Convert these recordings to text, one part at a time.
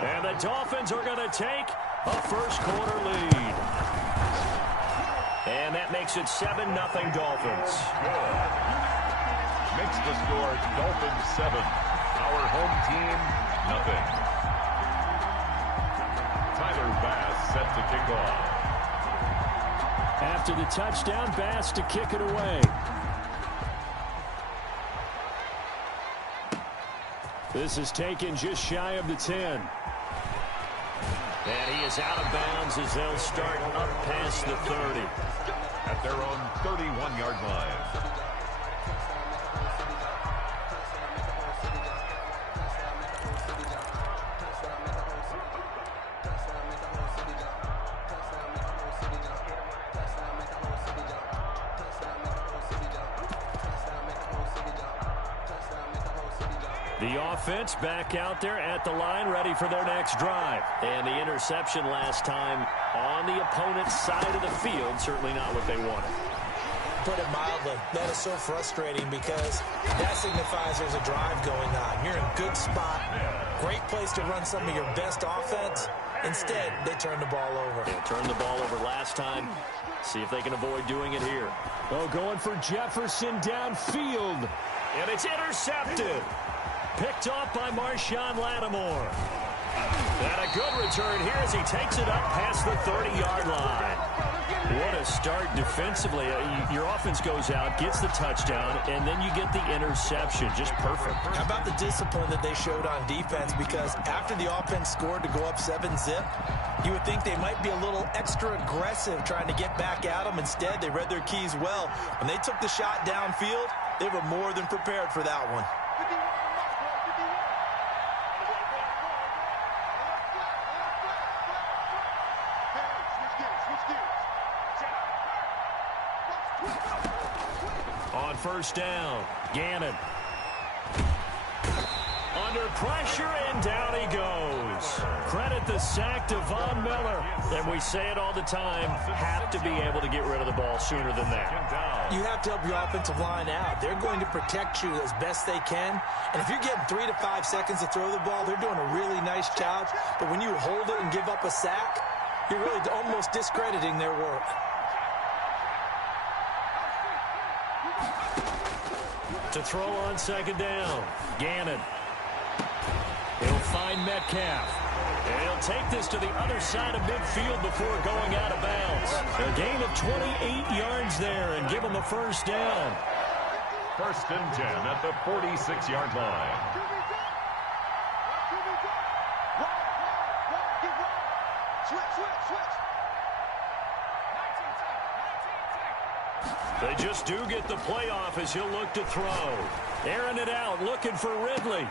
And the Dolphins are going to take a first-quarter lead. And that makes it 7-0 Dolphins. Makes the score Dolphins 7. Our home team, nothing. Tyler Bass set to kick off. After the touchdown, Bass to kick it away. This is taken just shy of the 10. And he is out of bounds as they'll start up past the 30. At their own 31-yard line. The offense back out there at the line, ready for their next drive. And the interception last time on the opponent's side of the field, certainly not what they wanted. Put it mildly, that is so frustrating because that signifies there's a drive going on. You're in a good spot, great place to run some of your best offense. Instead, they turn the ball over. They turned the ball over last time. See if they can avoid doing it here. Oh, going for Jefferson downfield. And it's intercepted. Picked off by Marshawn Lattimore. And a good return here as he takes it up past the 30-yard line. What a start defensively. Your offense goes out, gets the touchdown, and then you get the interception. Just perfect. How about the discipline that they showed on defense? Because after the offense scored to go up 7-zip, you would think they might be a little extra aggressive trying to get back at them. Instead, they read their keys well. When they took the shot downfield, they were more than prepared for that one. On first down, Gannon. Under pressure, and down he goes. Credit the sack to Von Miller. And we say it all the time, have to be able to get rid of the ball sooner than that. You have to help your offensive line out. They're going to protect you as best they can. And if you're getting 3 to 5 seconds to throw the ball, they're doing a really nice job. But when you hold it and give up a sack, you're really almost discrediting their work. To throw on second down, Gannon. He'll find Metcalf. And he'll take this to the other side of midfield before going out of bounds. A gain of 28 yards there and give him a first down. First and 10 at the 46-yard line. They just do get the playoff as he'll look to throw. Airing it out, looking for Ridley.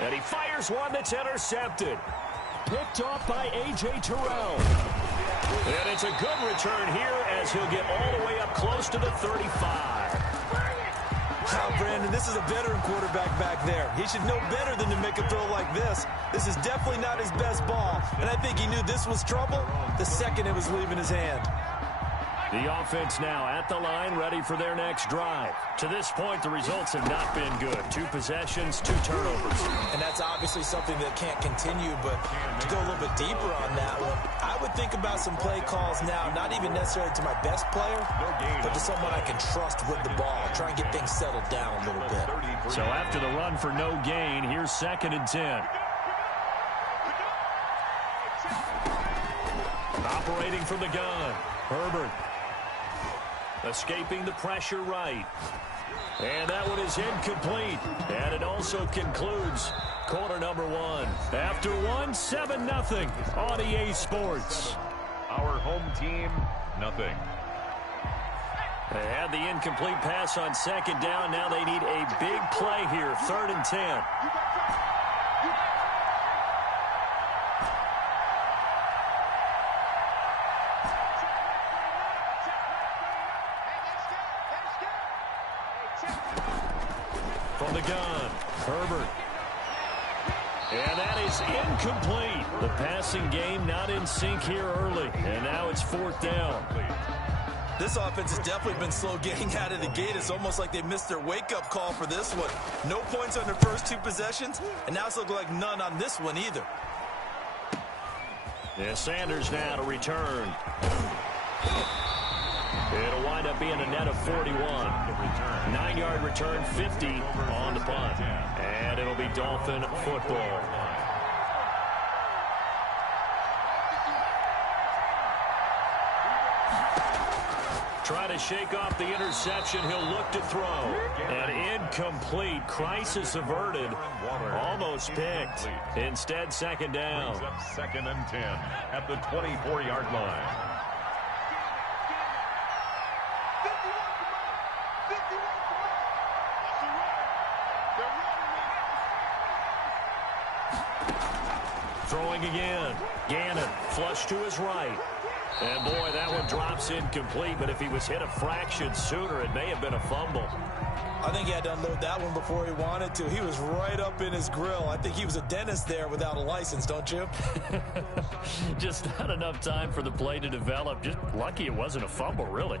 And he fires one that's intercepted. Picked off by A.J. Terrell. And it's a good return here as he'll get all the way up close to the 35. Wow, Brandon, this is a veteran quarterback back there. He should know better than to make a throw like this. This is definitely not his best ball. And I think he knew this was trouble the second it was leaving his hand. The offense now at the line, ready for their next drive. To this point, the results have not been good. 2 possessions, 2 turnovers. And that's obviously something that can't continue, but to go a little bit deeper on that one, I would think about some play calls now, not even necessarily to my best player, but to someone I can trust with the ball. Try and get things settled down a little bit. So after the run for no gain, here's 2nd and 10. Operating from the gun, Herbert. Escaping the pressure right. And that one is incomplete. And it also concludes quarter number 1. After 1, 7-0 on EA Sports. Our home team, nothing. They had the incomplete pass on second down. Now they need a big play here. 3rd and 10. From the gun, Herbert. And that is incomplete. The passing game not in sync here early. And now it's 4th down. This offense has definitely been slow getting out of the gate. It's almost like they missed their wake-up call for this one. No points on their first 2 possessions, and now it's looking like none on this one either. And Sanders now to return. It'll wind up being a net of 41. 9-yard return, 50 on the punt. And it'll be Dolphin football. Try to shake off the interception. He'll look to throw. And incomplete. Crisis averted. Almost picked. Instead, second down. Brings up 2nd and 10 at the 24-yard line. Throwing again. Gannon flush to his right. And boy, that one drops incomplete, but if he was hit a fraction sooner, it may have been a fumble. I think he had to unload that one before he wanted to. He was right up in his grill. I think he was a dentist there without a license, don't you? Just not enough time for the play to develop. Just lucky it wasn't a fumble, really.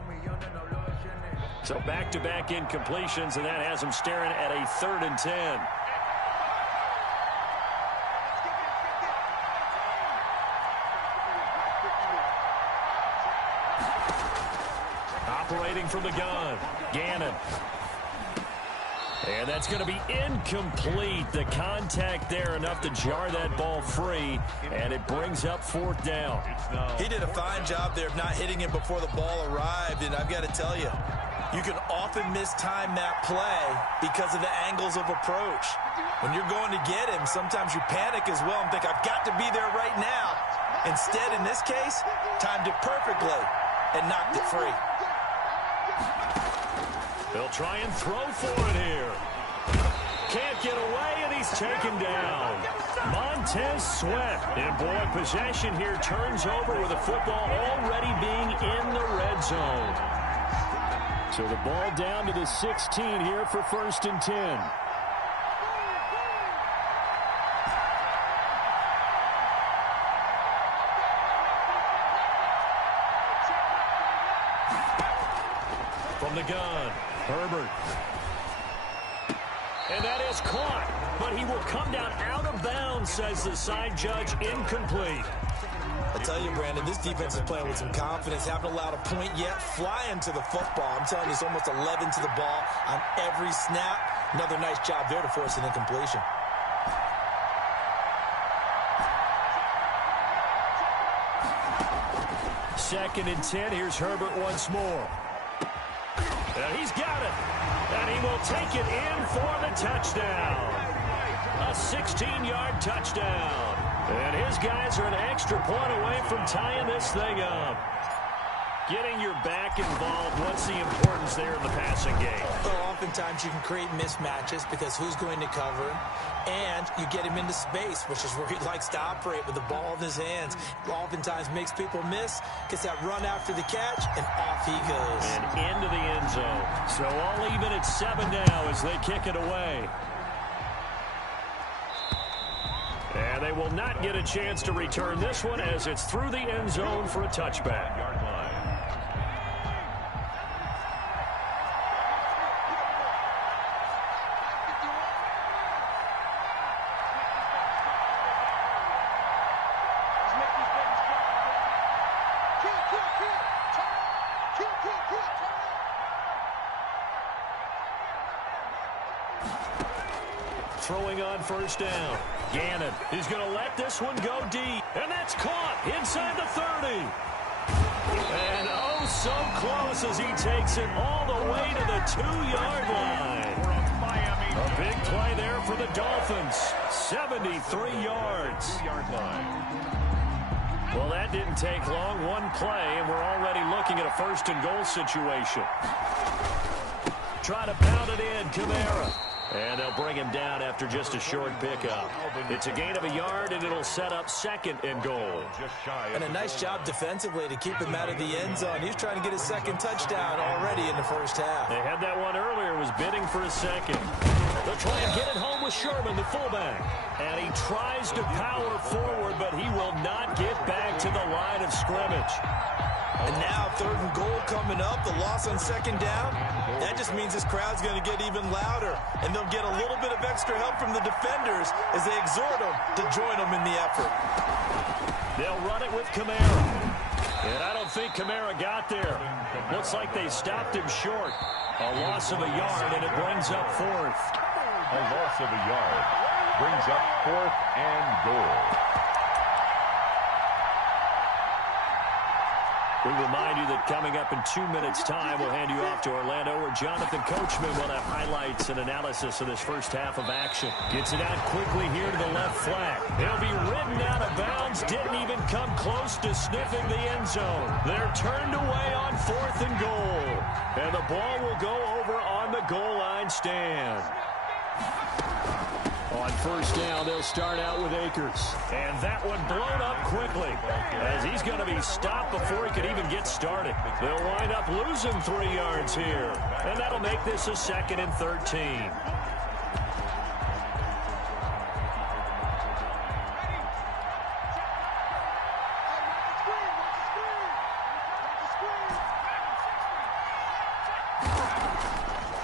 So back-to-back incompletions, and that has him staring at a 3rd and 10. Operating from the gun, Gannon. And that's going to be incomplete. The contact there enough to jar that ball free, and it brings up 4th down. He did a fine job there of not hitting him before the ball arrived, and I've got to tell you, you can often mistime that play because of the angles of approach. When you're going to get him, sometimes you panic as well and think, I've got to be there right now. Instead, in this case, timed it perfectly and knocked it free. They'll try and throw for it here. Can't get away, and he's taken down. Montez Sweat. And boy, possession here turns over with the football already being in the red zone. So the ball down to the 16 here for 1st and 10. From the gun, Herbert. And that is caught, but he will come down out of bounds, says the side judge, incomplete. I tell you, Brandon, this defense is playing with some confidence. Haven't allowed a point yet. Flying to the football. I'm telling you, it's almost 11 to the ball on every snap. Another nice job there to force an incompletion. Second and 10. Here's Herbert once more. And he's got it. And he will take it in for the touchdown. A 16-yard touchdown. And his guys are an extra point away from tying this thing up. Getting your back involved, what's the importance there in the passing game? Well, oftentimes you can create mismatches because who's going to cover him, and you get him into space, which is where he likes to operate with the ball in his hands. Oftentimes makes people miss, gets that run after the catch, and off he goes. And into the end zone. So all even at 7 now as they kick it away. And they will not get a chance to return this one as it's through the end zone for a touchback. Throwing on 1st down. Gannon is going to let this one go deep. And that's caught inside the 30. And oh, so close as he takes it all the way to the 2-yard line. A big play there for the Dolphins. 73 yards. Well, that didn't take long. One play, and we're already looking at a 1st and goal situation. Try to pound it in, Kamara. And they'll bring him down after just a short pickup. It's a gain of a yard, and it'll set up 2nd and goal. And a nice job defensively to keep him out of the end zone. He's trying to get his 2nd touchdown already in the 1st half. They had that one earlier, was bidding for a 2nd. They'll try and get it home with Sherman, the fullback. And he tries to power forward, but he will not get back to the line of scrimmage. And now 3rd and goal coming up, the loss on 2nd down. That just means this crowd's going to get even louder, and they'll get a little bit of extra help from the defenders as they exhort them to join them in the effort. They'll run it with Kamara. And I don't think Kamara got there. Looks like they stopped him short. A loss of a yard, and it brings up 4th. A loss of a yard brings up 4th and goal. We remind you that coming up in 2 minutes' time, we'll hand you off to Orlando, where Jonathan Coachman will have highlights and analysis of this first half of action. Gets it out quickly here to the left flank. He'll be ridden out of bounds. Didn't even come close to sniffing the end zone. They're turned away on 4th and goal. And the ball will go over on the goal line stand. On 1st down, they'll start out with Akers. And that one blown up quickly, as he's going to be stopped before he could even get started. They'll wind up losing 3 yards here. And that'll make this a 2nd and 13.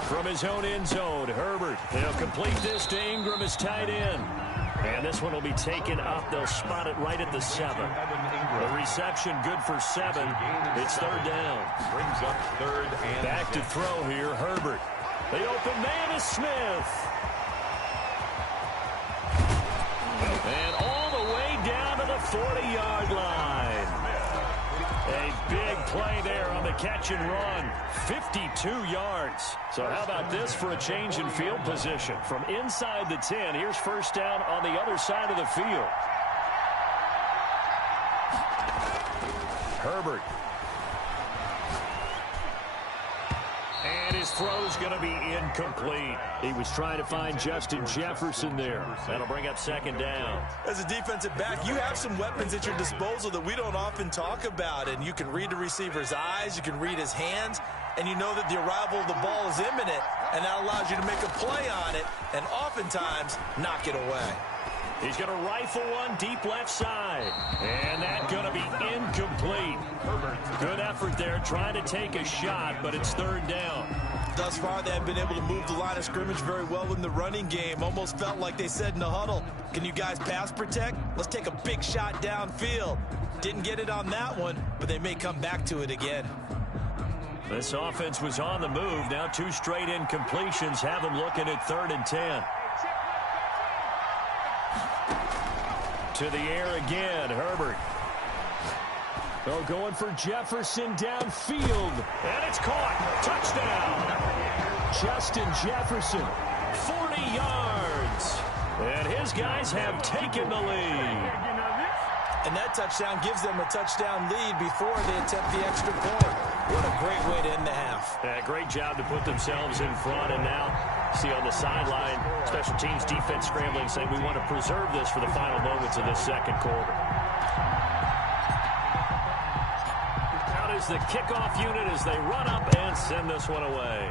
From his own end zone, Herbert. He'll complete this to Ingram as tight end. And this one will be taken up. They'll spot it right at the 7. The reception good for 7. It's 3rd down. Brings up 3rd and back to throw here, Herbert. The open man is Smith. And all the way down to the 40-yard line. A big play there on the catch and run. 52 yards. So how about this for a change in field position? From inside the 10, here's 1st down on the other side of the field. Herbert. And his throw's going to be incomplete. He was trying to find Justin Jefferson there. That'll bring up 2nd down. As a defensive back, you have some weapons at your disposal that we don't often talk about. And you can read the receiver's eyes, you can read his hands, and you know that the arrival of the ball is imminent. And that allows you to make a play on it and oftentimes knock it away. He's going to rifle one deep left side. And that's going to be incomplete. Good effort there trying to take a shot, but it's 3rd down. Thus far, they have been able to move the line of scrimmage very well in the running game. Almost felt like they said in the huddle, can you guys pass protect? Let's take a big shot downfield. Didn't get it on that one, but they may come back to it again. This offense was on the move. Now 2 straight incompletions have them looking at 3rd and 10. To the air again, Herbert. They're going for Jefferson downfield. And it's caught. Touchdown. Justin Jefferson, 40 yards. And his guys have taken the lead. And that touchdown gives them a touchdown lead before they attempt the extra point. What a great way to end the half. Yeah, great job to put themselves in front. And now, see on the sideline, special teams defense scrambling, saying we want to preserve this for the final moments of this 2nd quarter. Out is the kickoff unit as they run up and send this one away.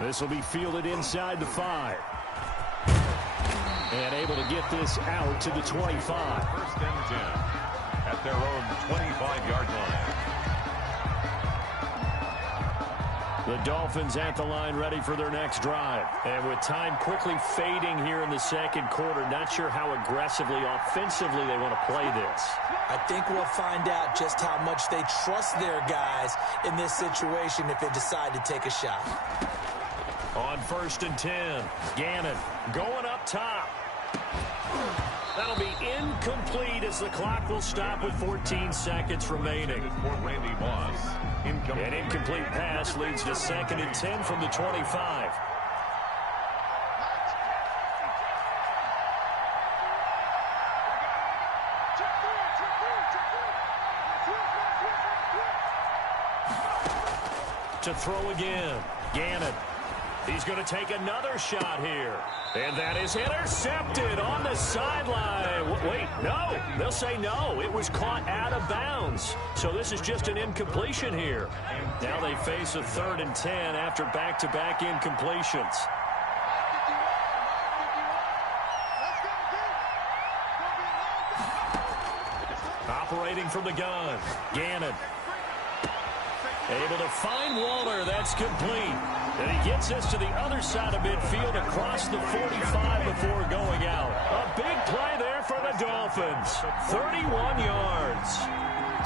This will be fielded inside the 5. And able to get this out to the 25. 1st and 10 at their own 25-yard line. The Dolphins at the line ready for their next drive. And with time quickly fading here in the 2nd quarter, not sure how aggressively, offensively they want to play this. I think we'll find out just how much they trust their guys in this situation if they decide to take a shot. On 1st and 10, Gannon going up top. That'll be incomplete as the clock will stop with 14 seconds remaining. For Randy Moss. An incomplete pass leads to 2nd and 10 from the 25. To throw again, Gannon. He's going to take another shot here. And that is intercepted on the sideline. Wait, no. They'll say no. It was caught out of bounds. So this is just an incompletion here. Now they face a 3rd and 10 after back-to-back incompletions. Operating from the gun, Gannon. Able to find Waller. That's complete. And he gets us to the other side of midfield across the 45 before going out. A big play there for the Dolphins. 31 yards.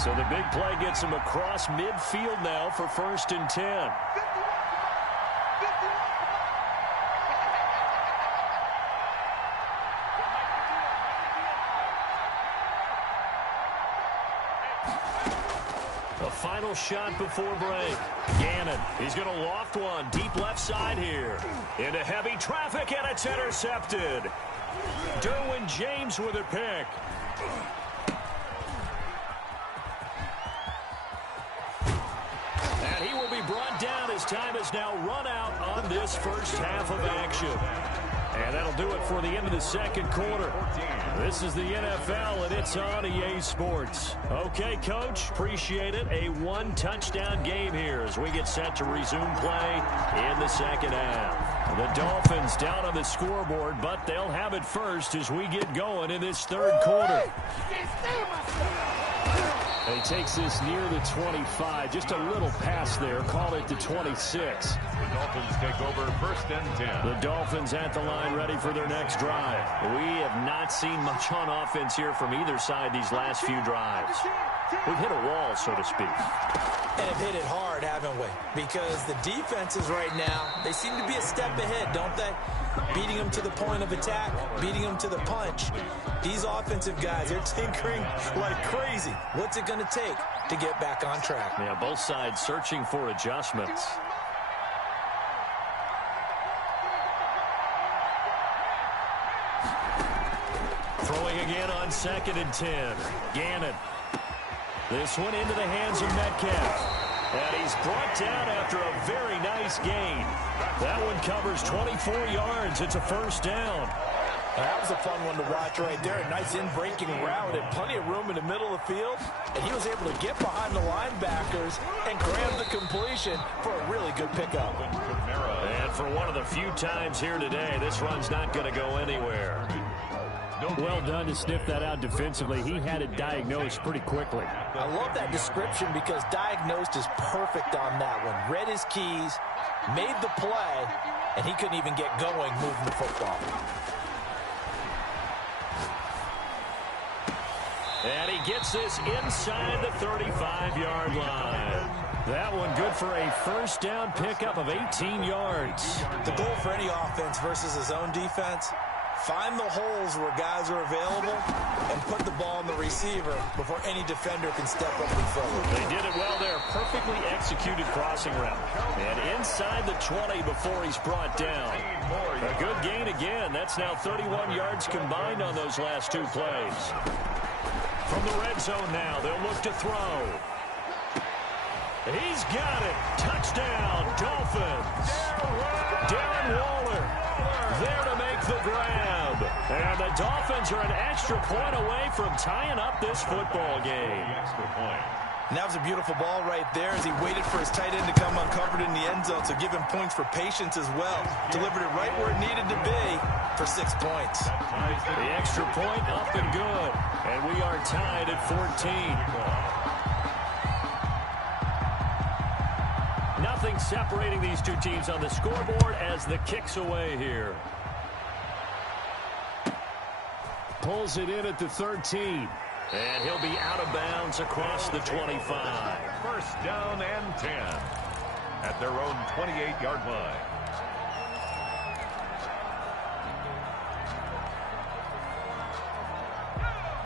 So the big play gets him across midfield now for 1st and 10. Final shot before break. Gannon, he's going to loft one deep left side here. Into heavy traffic, and it's intercepted. Derwin James with a pick. And he will be brought down as time has now run out on this first half of action. And that'll do it for the end of the 2nd quarter. This is the NFL, and it's on EA Sports. Okay, Coach, appreciate it. A 1-touchdown game here as we get set to resume play in the 2nd half. The Dolphins down on the scoreboard, but they'll have it first as we get going in this 3rd quarter. He takes this near the 25. Just a little pass there. Call it the 26. The Dolphins take over 1st and 10. The Dolphins at the line ready for their next drive. We have not seen much on offense here from either side these last few drives. We've hit a wall, so to speak. And have hit it hard, haven't we? Because the defenses right now, they seem to be a step ahead, don't they? Beating them to the point of attack, beating them to the punch. These offensive guys, they're tinkering like crazy. What's it going to take to get back on track? Yeah, both sides searching for adjustments. Throwing again on 2nd and 10. Gannon. This one into the hands of Metcalf. And he's brought down after a very nice gain. That one covers 24 yards. It's a 1st down. That was a fun one to watch right there. A nice in-breaking route and plenty of room in the middle of the field. And he was able to get behind the linebackers and grab the completion for a really good pickup. And for one of the few times here today, this run's not going to go anywhere. Well done to sniff that out defensively. He had it diagnosed pretty quickly. I love that description because diagnosed is perfect on that one. Read his keys, made the play, and he couldn't even get going moving the football. And he gets this inside the 35-yard line. That one good for a 1st down pickup of 18 yards. The goal for any offense versus his own defense, find the holes where guys are available and put the ball in the receiver before any defender can step up and fill it. They did it well there. Perfectly executed crossing route. And inside the 20 before he's brought down. A good gain again. That's now 31 yards combined on those last 2 plays. From the red zone now, they'll look to throw. He's got it. Touchdown, Dolphins. Darren Waller there to make the grab. And the Dolphins are an extra point away from tying up this football game. Extra point. And that was a beautiful ball right there as he waited for his tight end to come uncovered in the end zone, so give him points for patience as well. Delivered it right where it needed to be for 6 points. The extra point up and good. And we are tied at 14. Nothing separating these two teams on the scoreboard as the kick's away here. Pulls it in at the 13. And he'll be out of bounds across the 25. 1st down and 10 at their own 28-yard line.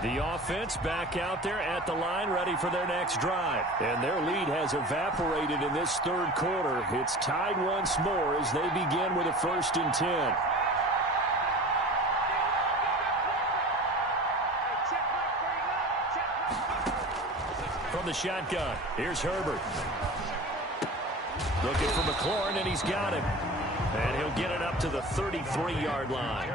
The offense back out there at the line ready for their next drive. And their lead has evaporated in this 3rd quarter. It's tied once more as they begin with a 1st and 10. From the shotgun, here's Herbert. Looking for McLaurin, and he's got him. And he'll get it up to the 33-yard line.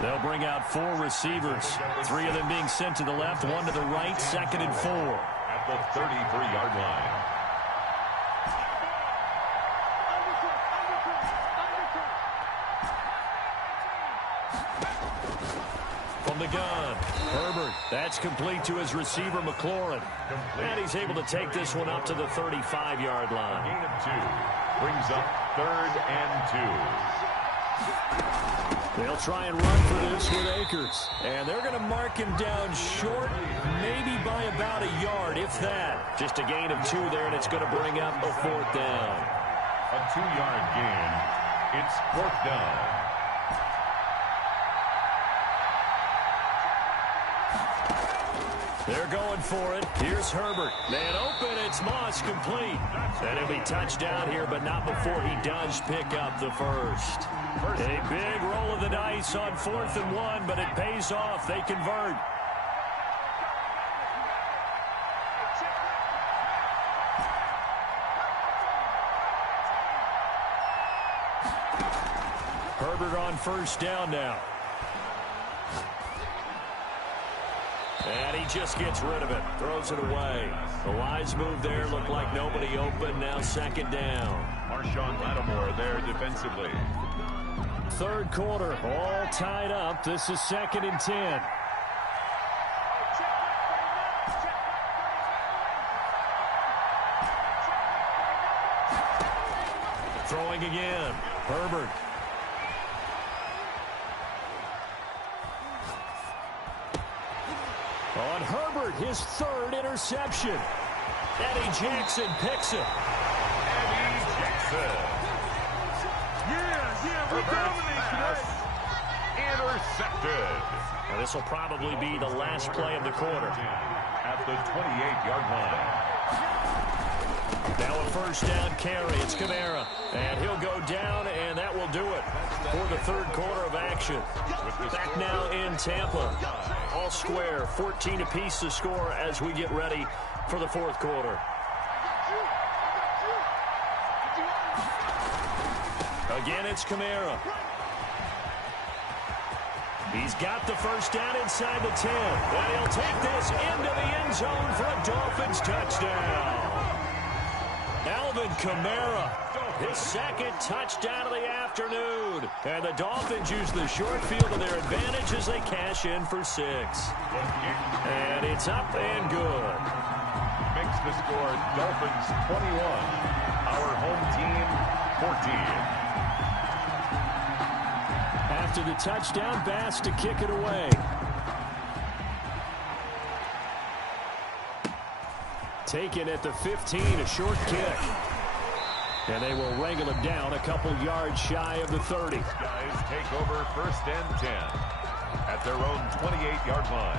They'll bring out 4 receivers, 3 of them being sent to the left, 1 to the right, 2nd and 4. At the 33-yard line. From the gun, Herbert. That's complete to his receiver, McLaurin. And he's able to take this one up to the 35-yard line. Gain of 2. Brings up 3rd and 2. They'll try and run for this with Akers. And they're going to mark him down short, maybe by about a yard, if that. Just a gain of 2 there, and it's going to bring up a 4th down. A 2-yard gain. It's 4th down. They're going for it. Here's Herbert. Man open. It's Moss complete. And he'll be touchdown here, but not before he does pick up the first. A big roll of the dice on 4th and 1, but it pays off. They convert. Herbert on 1st down now. And he just gets rid of it. Throws it away. The wise move there. Looked like nobody open. Now 2nd down. Marshon Lattimore there defensively. 3rd quarter. All tied up. This is 2nd and 10. Throwing again. Herbert. On Herbert, his 3rd interception. Eddie Jackson picks it. Eddie Jackson. Herbert's pass intercepted. Now this will probably be the last play of the quarter. At the 28-yard line. Now a 1st down carry. It's Kamara. And he'll go down, and that will do it for the 3rd quarter of action. Back now in Tampa. All square, 14 apiece to score as we get ready for the 4th quarter. Again, it's Kamara. He's got the 1st down inside the 10. And he'll take this into the end zone for a Dolphins touchdown. Alvin Kamara, his 2nd touchdown of the afternoon. And the Dolphins use the short field to their advantage as they cash in for 6. And it's up and good. Makes the score Dolphins 21. Our home team 14. After the touchdown, Bass to kick it away. Taken at the 15, a short kick. And they will wrangle him down a couple yards shy of the 30. Guys take over 1st and 10 at their own 28-yard line.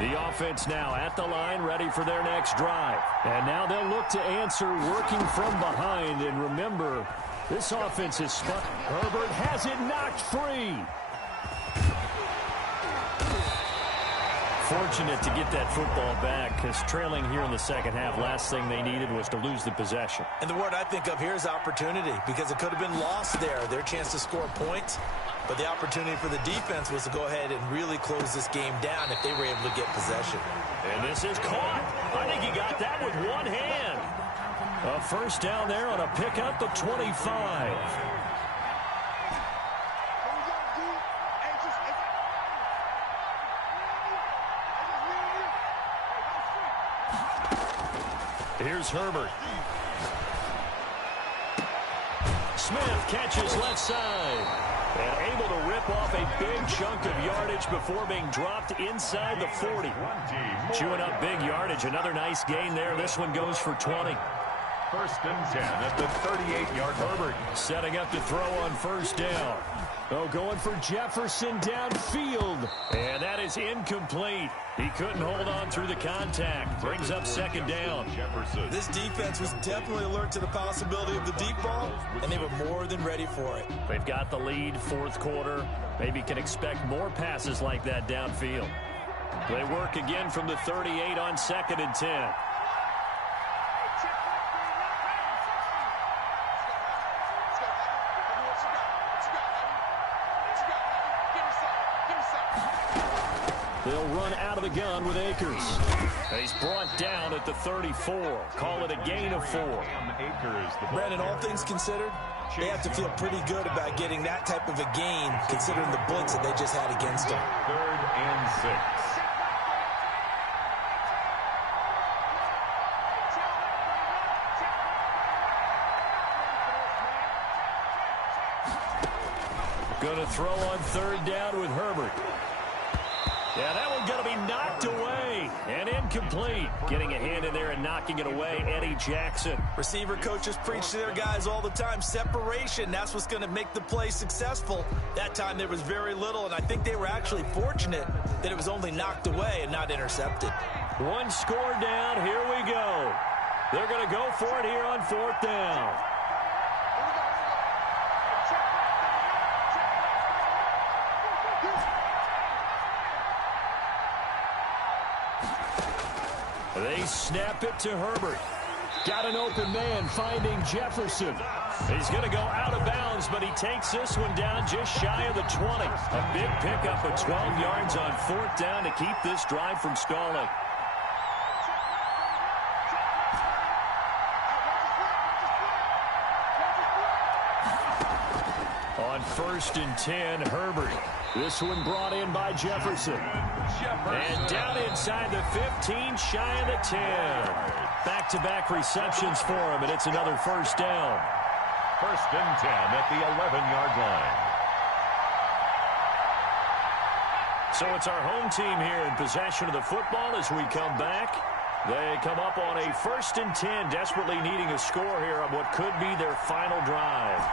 The offense now at the line, ready for their next drive. And now they'll look to answer working from behind. And remember, this offense is spun. Herbert has it knocked free. Fortunate to get that football back, because trailing here in the 2nd half, last thing they needed was to lose the possession. And the word I think of here is opportunity, because it could have been lost there, their chance to score points. But the opportunity for the defense was to go ahead and really close this game down if they were able to get possession. And this is caught. I think he got that with one hand. A 1st down there on a pickup of 25. Here's Herbert. Smith catches left side. And able to rip off a big chunk of yardage before being dropped inside the 40. Chewing up big yardage. Another nice gain there. This one goes for 20. 1st and 10 at the 38-yard. Herbert setting up to throw on 1st down. Oh, going for Jefferson downfield. And that is incomplete. He couldn't hold on through the contact. Brings up 2nd down. Jefferson. This defense was definitely alert to the possibility of the deep ball, and they were more than ready for it. They've got the lead, 4th quarter. Maybe can expect more passes like that downfield. They work again from the 38 on 2nd and 10. They'll run out of the gun with Akers. He's brought down at the 34. Call it a gain of 4. Brandon, all things considered, they have to feel pretty good about getting that type of a gain, considering the blitz that they just had against them. 3rd and 6. Going to throw on 3rd down with Herbert. Yeah, that one's going to be knocked away and incomplete. Getting a hand in there and knocking it away, Eddie Jackson. Receiver coaches preach to their guys all the time. Separation, that's what's going to make the play successful. That time there was very little, and I think they were actually fortunate that it was only knocked away and not intercepted. One score down. Here we go. They're going to go for it here on 4th down. They snap it to Herbert. Got an open man finding Jefferson. He's going to go out of bounds, but he takes this one down just shy of the 20. A big pickup of 12 yards on 4th down to keep this drive from stalling. On 1st and 10, Herbert. This one brought in by Jefferson. And down inside the 15, shy of the 10. Back-to-back receptions for him, and it's another 1st down. 1st and 10 at the 11-yard line. So it's our home team here in possession of the football as we come back. They come up on a 1st and 10, desperately needing a score here on what could be their final drive.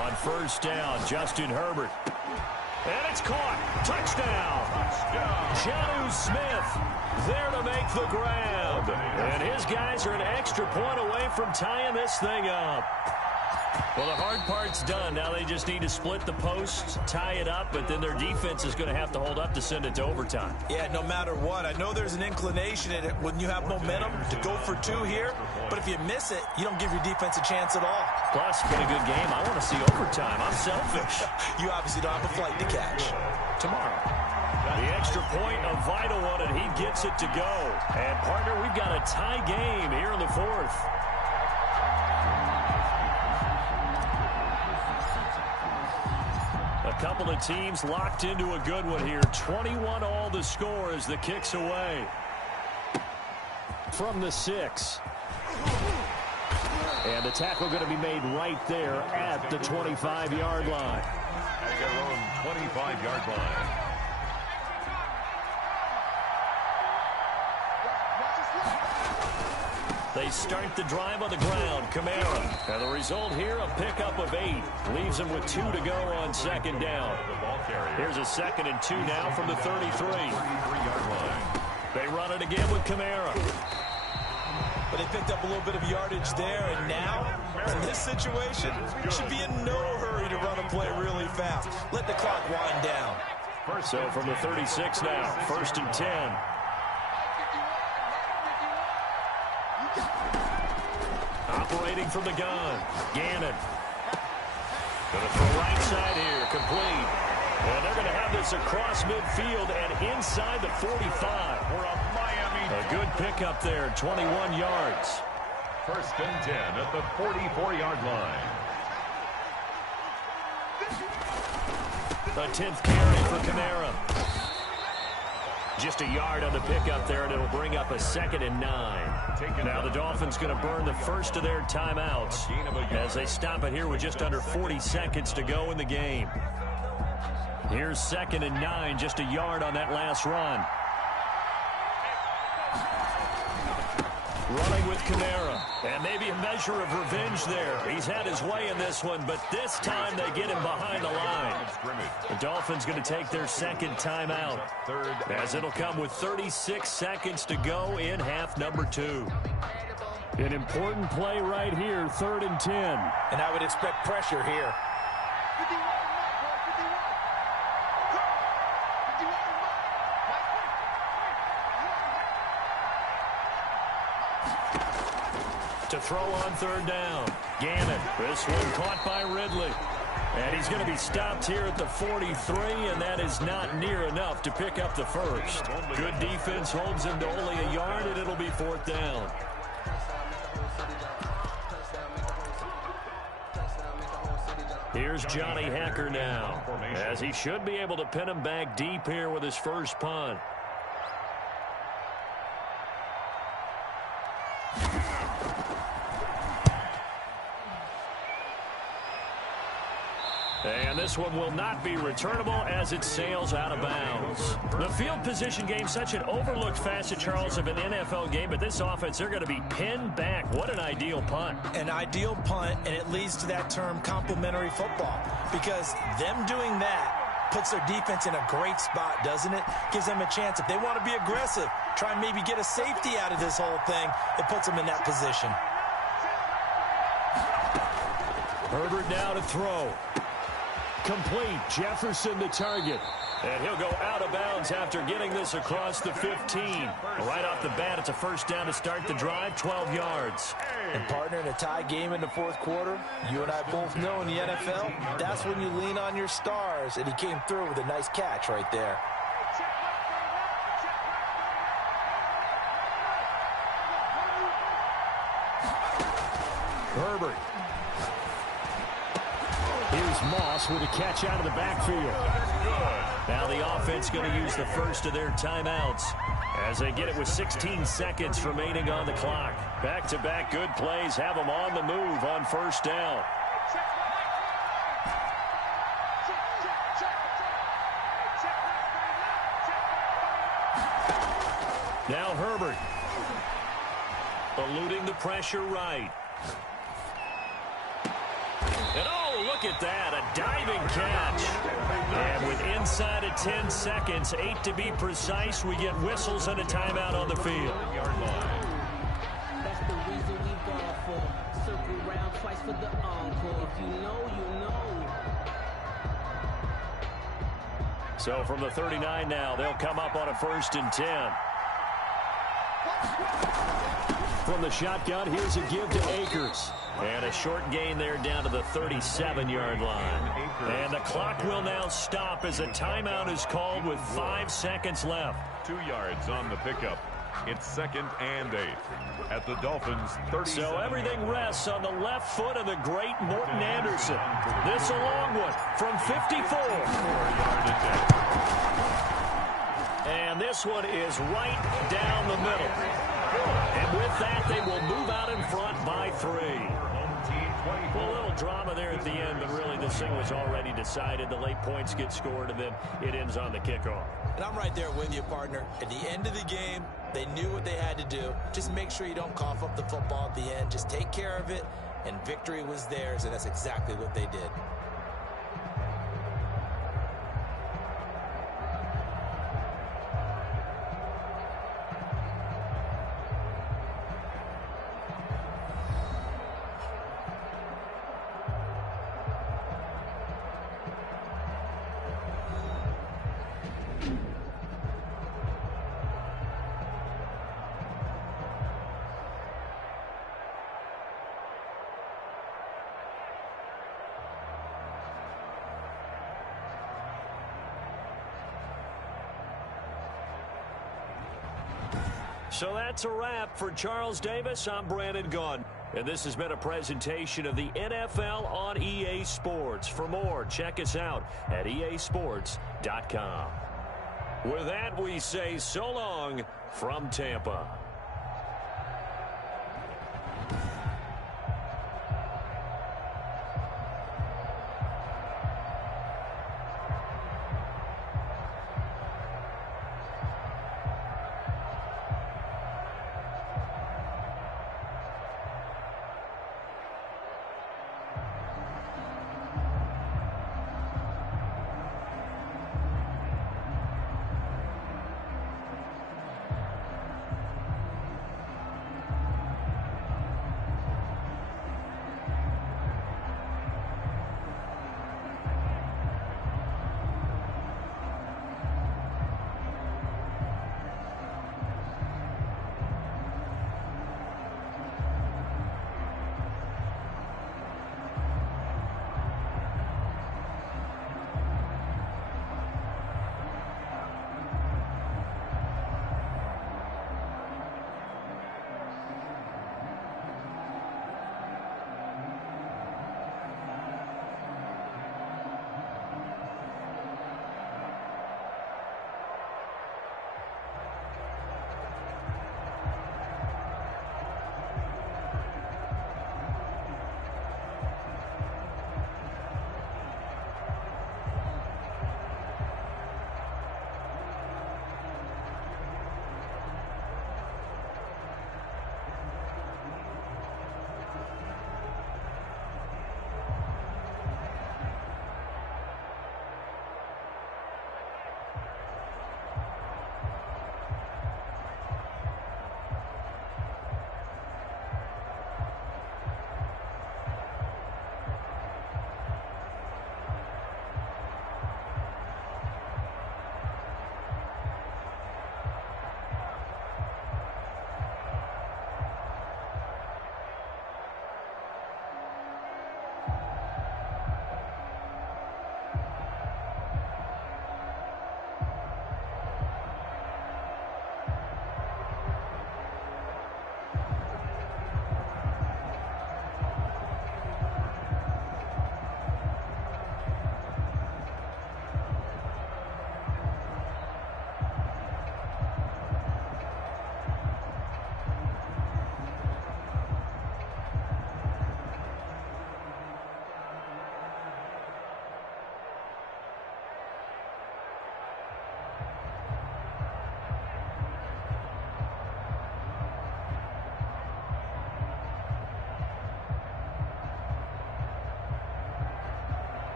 On 1st down, Justin Herbert. And it's caught. Touchdown. Jonnu Smith there to make the grab. And his guys are an extra point away from tying this thing up. Well, the hard part's done. Now they just need to split the posts, tie it up, but then their defense is going to have to hold up to send it to overtime. Yeah, no matter what. I know there's an inclination in it when you have momentum to go for 2 here, but if you miss it, you don't give your defense a chance at all. Plus, it's been a good game. I want to see overtime. I'm selfish. You obviously don't have a flight to catch. Tomorrow. The extra point, a vital one, and he gets it to go. And, partner, we've got a tie game here in the 4th. A couple of teams locked into a good one here. 21 all the score as the kick's away. From the 6. And the tackle going to be made right there at the 25-yard line. At their own 25-yard line. They start the drive on the ground. Kamara. And the result here, a pickup of 8. Leaves them with 2 to go on 2nd down. Here's a 2nd and 2 now from the 33. They run it again with Kamara. But they picked up a little bit of yardage there, and now, in this situation, should be in no hurry to run a play really fast. Let the clock wind down. So from the 36 now, 1st and 10. Operating from the gun, Gannon. Going to throw right side here, complete. And they're going to have this across midfield and inside the 45. For a Miami. A good pickup there, 21 yards. 1st and 10 at the 44-yard line. A 10th carry for Kamara. Just a yard on the pickup there, and it'll bring up a 2nd and 9. Now the Dolphins going to burn the first of their timeouts as they stop it here with just under 40 seconds to go in the game. Here's 2nd and 9, just a yard on that last run. Running with Kamara. And maybe a measure of revenge there. He's had his way in this one, but this time they get him behind the line. The Dolphins going to take their 2nd timeout, as it'll come with 36 seconds to go in half number 2. An important play right here, 3rd and 10. And I would expect pressure here. To throw on third down. Gannon. This one caught by Ridley. And he's going to be stopped here at the 43, and that is not near enough to pick up the first. Good defense holds him to only a yard, and it'll be fourth down. Here's Johnny Hekker now, as he should be able to pin him back deep here with his first punt. And this one will not be returnable as it sails out of bounds. The field position game, such an overlooked facet, Charles, of an NFL game, but this offense, they're going to be pinned back. What an ideal punt. An ideal punt, and it leads to that term complementary football, because them doing that puts their defense in a great spot, doesn't it? Gives them a chance. If they want to be aggressive, try and maybe get a safety out of this whole thing, it puts them in that position. Herbert now to throw. Complete. Jefferson the target. And he'll go out of bounds after getting this across the 15. Right off the bat, it's a first down to start the drive, 12 yards. And partner, in a tie game in the fourth quarter, you and I both know in the NFL, that's when you lean on your stars, and he came through with a nice catch right there. Herbert. Here's Moss with a catch out of the backfield. Now the offense going to use the first of their timeouts as they get it with 16 seconds remaining on the clock. Back-to-back good plays have them on the move on first down. Now Herbert. Eluding the pressure right. And oh, look at that, a diving catch. And with inside of 10 seconds, 8 to be precise, we get whistles and a timeout on the field. That's the reason we ball for. Circle round twice for the encore. If you know, you know. So from the 39 now, they'll come up on a 1st and 10. From the shotgun, here's a give to Akers. And a short gain there down to the 37-yard line. And the clock will now stop as a timeout is called with 5 seconds left. 2 yards on the pickup. It's 2nd and 8 at the Dolphins' 30. So everything rests on the left foot of the great Morton Anderson. This a long one from 54. And this one is right down the middle. And with that, they will move out in front by 3. Well, a little drama there at the end, but really this thing was already decided. The late points get scored, and then it ends on the kickoff. And I'm right there with you, partner. At the end of the game, they knew what they had to do. Just make sure you don't cough up the football at the end. Just take care of it, and victory was theirs, and that's exactly what they did. So that's a wrap for Charles Davis. I'm Brandon Gunn. And this has been a presentation of the NFL on EA Sports. For more, check us out at easports.com. With that, we say so long from Tampa.